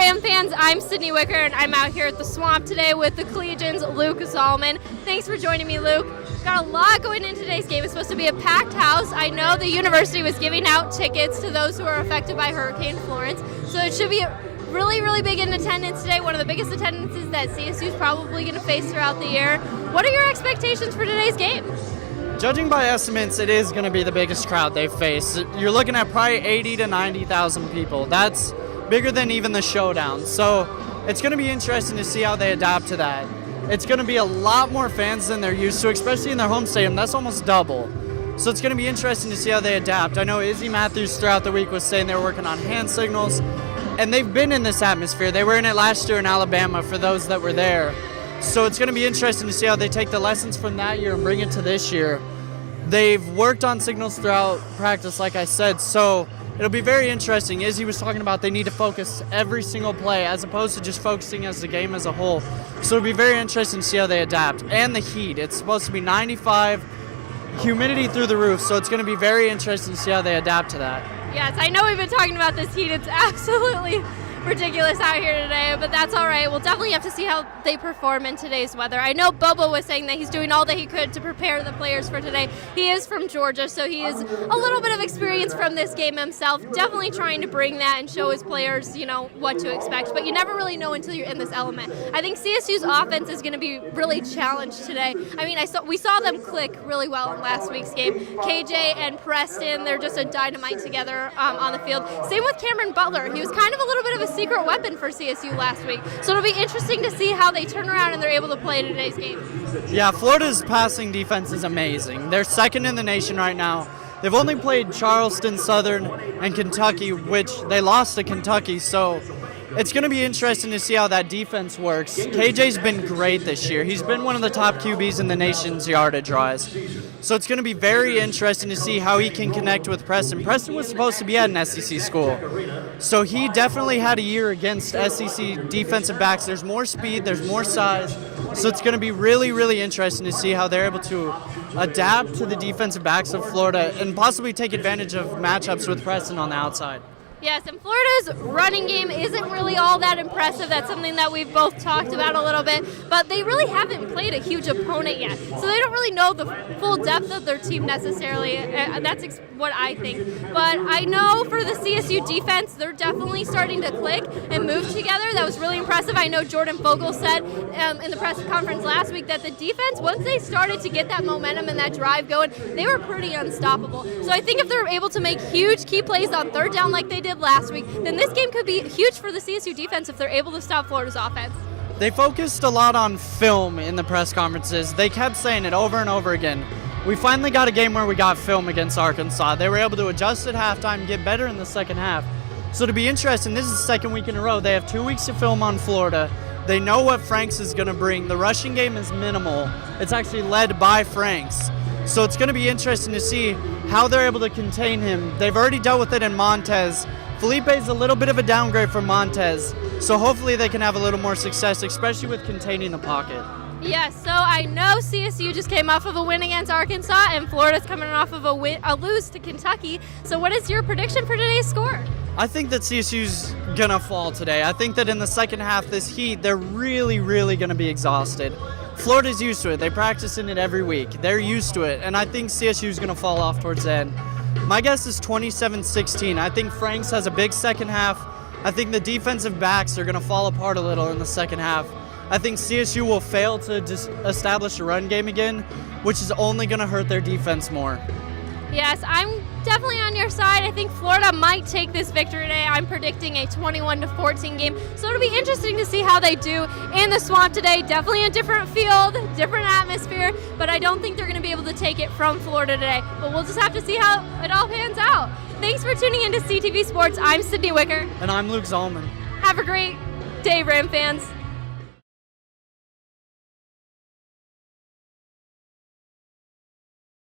Ram fans, I'm Sydney Wicker, and I'm out here at the Swamp today with the Collegian's Luke Zahlmann. Thanks for joining me, Luke. Got a lot going in today's game. It's supposed to be a packed house. I know the university was giving out tickets to those who are affected by Hurricane Florence, so it should be really big in attendance today. One of the biggest attendances that CSU is probably going to face throughout the year. What are your expectations for today's game? Judging by estimates, it is going to be the biggest crowd they've faced. You're looking at probably 80 to 90,000 people. That's bigger than even the showdown. So it's going to be interesting to see how they adapt to that. It's going to be a lot more fans than they're used to, especially in their home stadium. That's almost double. So it's going to be interesting to see how they adapt. I know Izzy Matthews throughout the week was saying they were working on hand signals, and they've been in this atmosphere. They were in it last year in Alabama for those that were there. So it's going to be interesting to see how they take the lessons from that year and bring it to this year. They've worked on signals throughout practice, like I said, so it'll be very interesting. Izzy was talking about they need to focus every single play as opposed to just focusing as the game as a whole. So it'll be very interesting to see how they adapt. And the heat. It's supposed to be 95, humidity through the roof, so it's going to be very interesting to see how they adapt to that. Yes, I know we've been talking about this heat. It's absolutely ridiculous out here today, but that's all right. We'll definitely have to see how they perform in today's weather. I know Bobo was saying that he's doing all that he could to prepare the players for today. He is from Georgia, so he has a little bit of experience from this game himself, definitely trying to bring that and show his players, what to expect, but you never really know until you're in this element. I think CSU's offense is going to be really challenged today. I mean, we saw them click really well in last week's game. KJ and Preston, they're just a dynamite together on the field. Same with Cameron Butler. He was kind of a little bit of a secret weapon for CSU last week. So it'll be interesting to see how they turn around and they're able to play in today's game. Yeah, Florida's passing defense is amazing. They're second in the nation right now. They've only played Charleston, Southern, and Kentucky, which they lost to Kentucky, so it's going to be interesting to see how that defense works. KJ's been great this year. He's been one of the top QBs in the nation's yardage-wise. So it's going to be very interesting to see how he can connect with Preston. Preston was supposed to be at an SEC school. So he definitely had a year against SEC defensive backs. There's more speed, there's more size. So it's going to be really interesting to see how they're able to adapt to the defensive backs of Florida and possibly take advantage of matchups with Preston on the outside. Yes, and Florida's running game isn't really all that impressive. That's something that we've both talked about a little bit, but they really haven't played a huge opponent yet. So they don't really know the full depth of their team necessarily. That's what I think. But I know for the CSU defense, they're definitely starting to click and move together. That was really impressive. I know Jordan Vogel said in the press conference last week that the defense, once they started to get that momentum and that drive going, they were pretty unstoppable. So I think if they're able to make huge key plays on third down like they did last week, then this game could be huge for the CSU defense if they're able to stop Florida's offense. They focused a lot on film in the press conferences. They kept saying it over and over again. We finally got a game where we got film against Arkansas. They were able to adjust at halftime, get better in the second half. So to be interesting, this is the second week in a row. They have 2 weeks to film on Florida. They know what Franks is going to bring. The rushing game is minimal. It's actually led by Franks. So it's going to be interesting to see how they're able to contain him. They've already dealt with it in Montez. Felipe's a little bit of a downgrade from Montez, so hopefully they can have a little more success, especially with containing the pocket. Yes, so I know CSU just came off of a win against Arkansas, and Florida's coming off of a lose to Kentucky. So what is your prediction for today's score? I think that CSU's going to fall today. I think that in the second half, this heat, they're really going to be exhausted. Florida's used to it. They practice in it every week. They're used to it, and I think CSU's going to fall off towards the end. My guess is 27-16. I think Franks has a big second half. I think the defensive backs are going to fall apart a little in the second half. I think CSU will fail to establish a run game again, which is only going to hurt their defense more. Yes, I'm definitely on your side. I think Florida might take this victory today. I'm predicting a 21-14 game. So it'll be interesting to see how they do in the Swamp today. Definitely a different field, different atmosphere, but I don't think they're going to be able to take it from Florida today. But we'll just have to see how it all pans out. Thanks for tuning into CTV Sports. I'm Sydney Wicker. And I'm Luke Zahlmann. Have a great day, Ram fans.